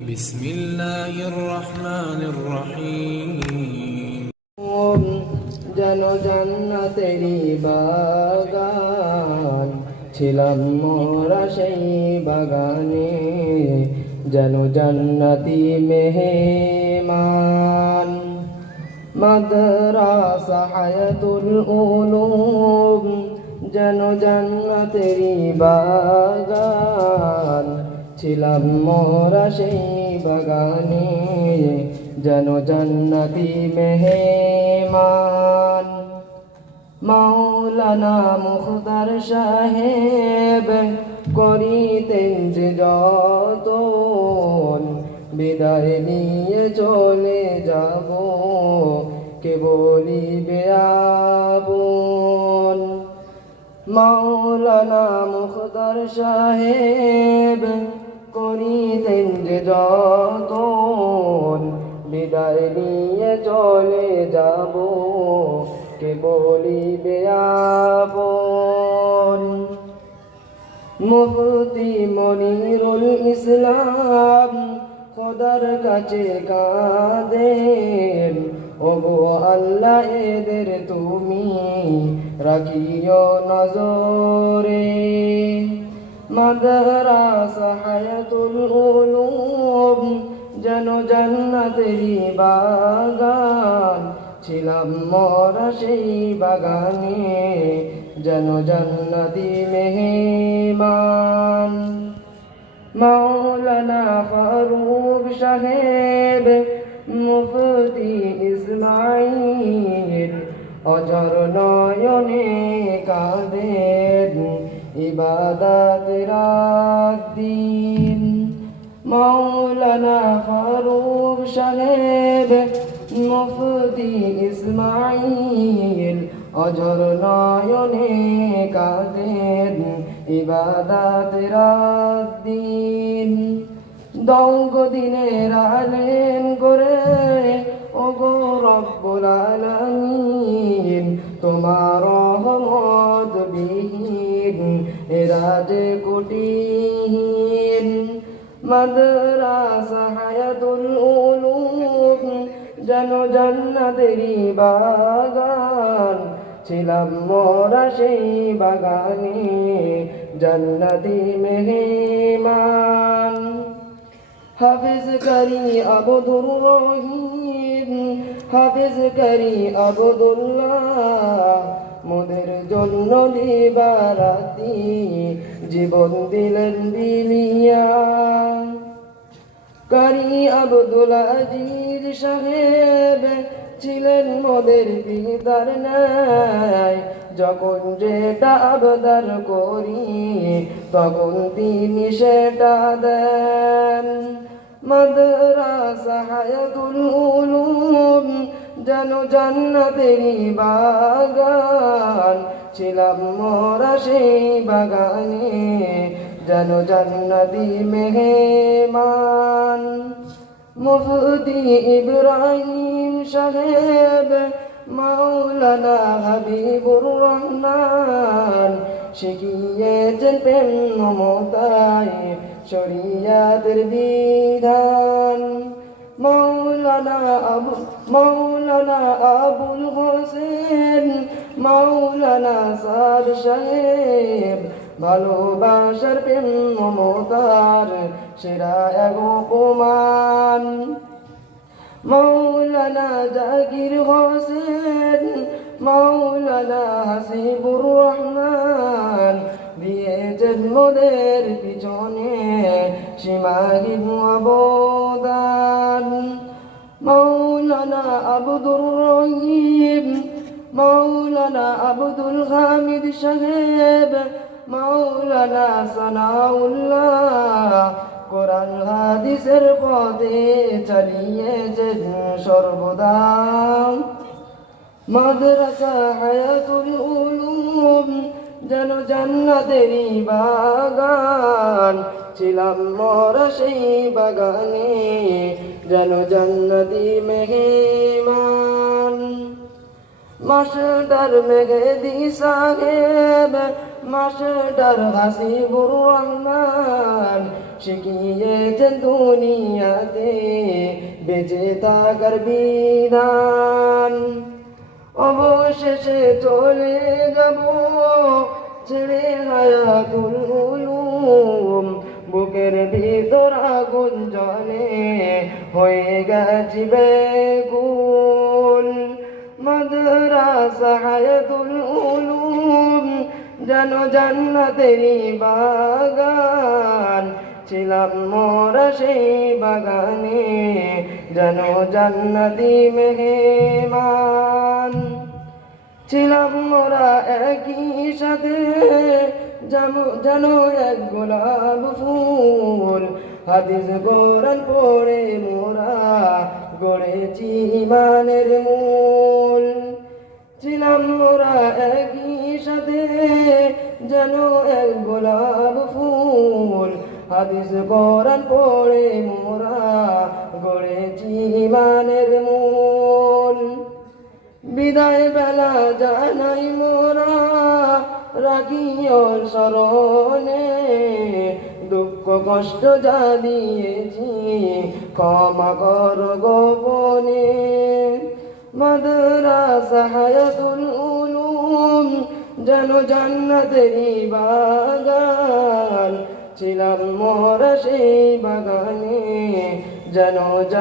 بسم الله الرحمن الرحيم যেন জান্নাতেরই বাগান ছিলাম মোরা সেই বাগানে যেন জান্নাতি মেহমান মাদ্রাসা হায়াতুল উলুম যেন জান্নাতেরই বাগান ছিলাম মোরা সেই বাগানে, যেন জান্নাতি মেহমান। মাওলানা মুখতার সাহেব করিতেন যে যতন, বিদায় নিয়ে চলে যাব, কে বলিবে আবন মাওলানা মুখতার সাহেব করিতেন যে যতন, বিদায় নিয়ে চলে যাব, কে বলিবে আপন? মুফতি মনিরুল ইসলাম খোদার কাছে কাঁদেন, ওগো আল্লাহ, এদের তুমি রাখিও নজরে। মাদ্রাসা হায়াতুল উলুম, যেন জান্নাতেরই বাগান। ছিলাম মরা সেই বাগানে, যেন জান্নাতি মেহমান। মাওলানা ফারুক সাহেব, মুফতি ইসমাইল, অজর নয়নে কাঁদেন ইবাদত রাত দিন মাওলানা ফারুক সাহেব, মুফতি ইসমাইল অজর নয়নে কাঁদেন, ইবাদত রাত দিন দঙ্গ দিনের আলেন করে ওগো রব্বুল আলামিন, তোমার রহমত বিহীন এরাজে কোটিহীন, মাদ্রাসা হায়াতুল উলুম, যেন জান্নাতেরই বাগান। ছিলাম মোরা সেই বাগানে জান্নাতি মেহমান। হাফিজ করি আবদুর রহিম, হাফিজ করি আবদুল্লাহ মোদের জন্য দিবারাতি জীবন দিলেন বিলিয়া। করি আবদুল আজিজ সাহেব ছিলেন মোদের পিতার ন্যায়। যখন যেটা আবদার করি, তখন তিনি সেটা দেন। মাদ্রাসা হায়াতুল উলুম যেন জান্নাতেরই বাগান, ছিলাম মোরা সেই বাগানে যেন জান্নাতি মেহমান। মুফতি ইব্রাহিম সাহেব, মাওলানা হাবিবুর রহমান শিখিয়েছেন প্রেম মমতায়, শরিয়াতের বিধান। মাওলানা আবু মাওলানা আবুল হোসেন মাওলানা সার সাহেব, ভালোবাসার প্রেম মমতার সেরা এক অপমান। মাওলানা জাকির হোসেন মাওলানা হাসিবুর রহমান দিয়েছেন মোদের পিছনে সীমাহীন অবদান মাওলানা আব্দুর রহিম মাওলানা আব্দুল হামিদ সাহেব মাওলানা সানাউল্লাহ কোরআন হাদিসের পথে চালিয়েছেন সর্বদা। মাদ্রাসা হায়াতুল উলুম যেন জান্নাতেরই বাগান, ছিলাম মরা সেই বাগানে। যেন জান্নাতি মেহমান। মাস্টার মেঘেদি সাহেব, মাস্টার হাসিবুর রহমান শিখিয়েছেন দুনিয়াতে বেঁচে থাকার বিধান। অবশেষে চলে যাব ছেড়ে হায়াতুল উলুম। বুকের ভিতর আগুন হয়ে গেছি বেগুল মাদ্রাসা হায়াতুল উলুম যেন জান্নাতেরই বাগান। ছিলাম মোরা সেই বাগানে যেন জান্নাতি মেহমান। ছিলাম মোরা একই সাথে যেন- এক গোলাপ ফুল। হাদিস গোরান পড়ে মোরা গড়েছি ইমানের মূল। ছিলাম মোরা একই সাথে, যেন এক গোলাপ ফুল। হাদিস কোরআন পড়ে মোরা গড়েছি ইমানের মূল। বিদায় বেলা জানাই মোরা রাখিও স্মরণে দুঃখ কষ্ট যা দিয়েছি ক্ষমা কর গোপনে। মাদ্রাসা হায়াতুল উলুম, যেন জান্নাতেরই বাগান, ছিলাম মোরা সেই বাগানে, যেন